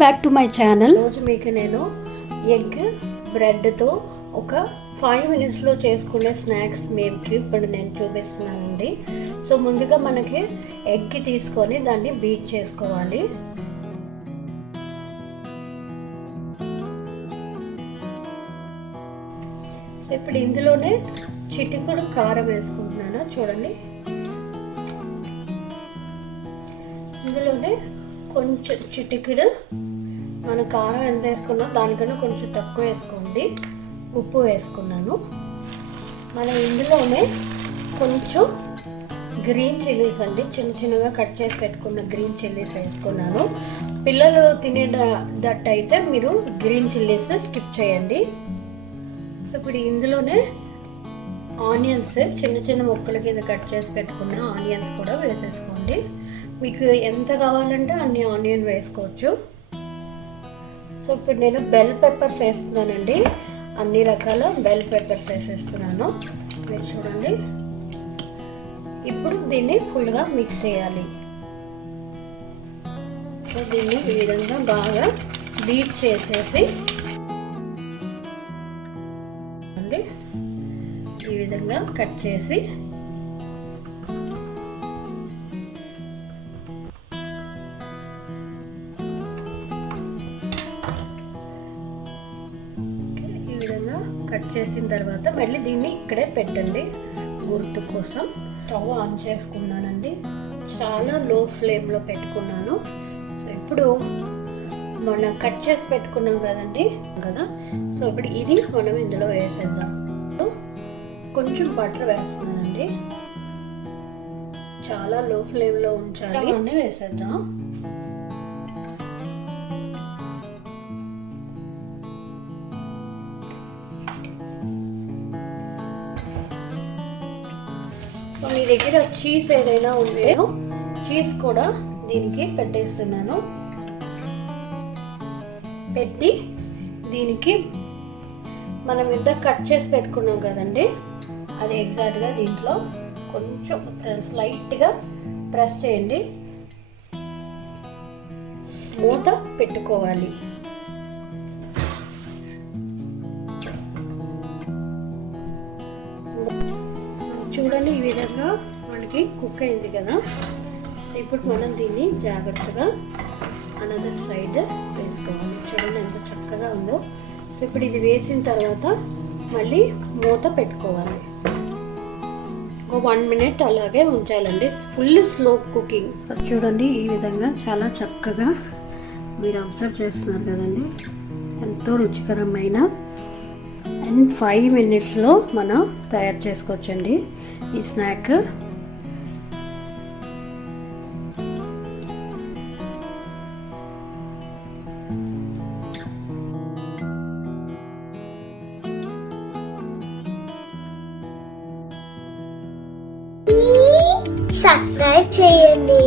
Back to my channel రోజు మీకు నేను ఎగ్ బ్రెడ్తో ఒక ఫైవ్ మినిట్స్లో చేసుకునే స్నాక్స్ మీకు ఇప్పుడు నేను చూపిస్తున్నానండి. సో ముందుగా మనకి ఎగ్ తీసుకొని దాన్ని బీట్ చేసుకోవాలి. ఇప్పుడు ఇందులోనే చిటికుడు కారం వేసుకుంటున్నాను. చూడండి. ఇందులోనే కొంచెం చిటికెడు మన కారం ఎంత వేసుకున్నా దానికన్నా కొంచెం తక్కువ వేసుకోండి. ఉప్పు వేసుకున్నాను. మనం ఇందులోనే కొంచెం గ్రీన్ చిల్లీస్ అండి. చిన్న చిన్నగా కట్ చేసి పెట్టుకున్న గ్రీన్ చిల్లీస్ వేసుకున్నాను. పిల్లలు తినేటట్టు అయితే మీరు గ్రీన్ చిల్లీస్ స్కిప్ చేయండి. ఇప్పుడు ఇందులోనే ఆనియన్స్ చిన్న చిన్న ముక్కల కింద కట్ చేసి పెట్టుకున్న ఆనియన్స్ కూడా వేసేసుకోండి. మీకు ఎంత కావాలంటే అన్ని ఆనియన్ వేసుకోవచ్చు. సో ఇప్పుడు నేను బెల్ పెప్పర్స్ వేస్తున్నానండి. అన్ని రకాల బెల్ పెప్పర్స్ వేసేస్తున్నాను. మీరు చూడండి. ఇప్పుడు దీన్ని ఫుల్గా మిక్స్ చేయాలి. సో దీన్ని ఈ విధంగా బాగా బీట్ చేసేసి అండి ఈ విధంగా కట్ చేసి కట్ చేసిన తర్వాత మళ్ళీ దీన్ని ఇక్కడే పెట్టండి గుర్తు కోసం. స్టవ్ ఆన్ చేసుకున్నానండి. చాలా లో ఫ్లేమ్లో పెట్టుకున్నాను. సో ఇప్పుడు మనం కట్ చేసి పెట్టుకున్నాం కదండి? కదా? సో ఇప్పుడు ఇది మనం ఇందులో వేసేద్దాం. సో కొంచెం బటర్ వేస్తున్నానండి. చాలా లో ఫ్లేమ్లో ఉంచాలి. అన్నీ వేసేద్దాం. మీ దగ్గర చీజ్ ఏదైనా ఉందేమో చీజ్ కూడా దీనికి పెట్టేస్తున్నాను. పెట్టి దీనికి మనం ఇంత కట్ చేసి పెట్టుకున్నాం కదండి అది ఎగ్జాక్ట్గా దీంట్లో కొంచెం స్లైట్గా ప్రెస్ చేయండి. మూత పెట్టుకోవాలి. చూడండి ఈ విధంగా మనకి కుక్ అయింది కదా. ఇప్పుడు మనం దీన్ని జాగ్రత్తగా అనదర్ సైడ్ వేసుకోవాలి. చూడండి ఎంత చక్కగా ఉందో. సో ఇప్పుడు ఇది వేసిన తర్వాత మళ్ళీ మూత పెట్టుకోవాలి. ఒక వన్ మినిట్ అలాగే ఉంచాలండి. ఫుల్ స్లో కుకింగ్ చూడండి ఈ విధంగా చాలా చక్కగా మీరు అబ్జర్వ్ చేస్తున్నారు కదండి. ఎంతో రుచికరమైన ఇన్ ఫైవ్ మినిట్స్లో మనం తయారు చేసుకోవచ్చండి. ఈ స్నాక్ సబ్స్క్రైబ్ చేయండి.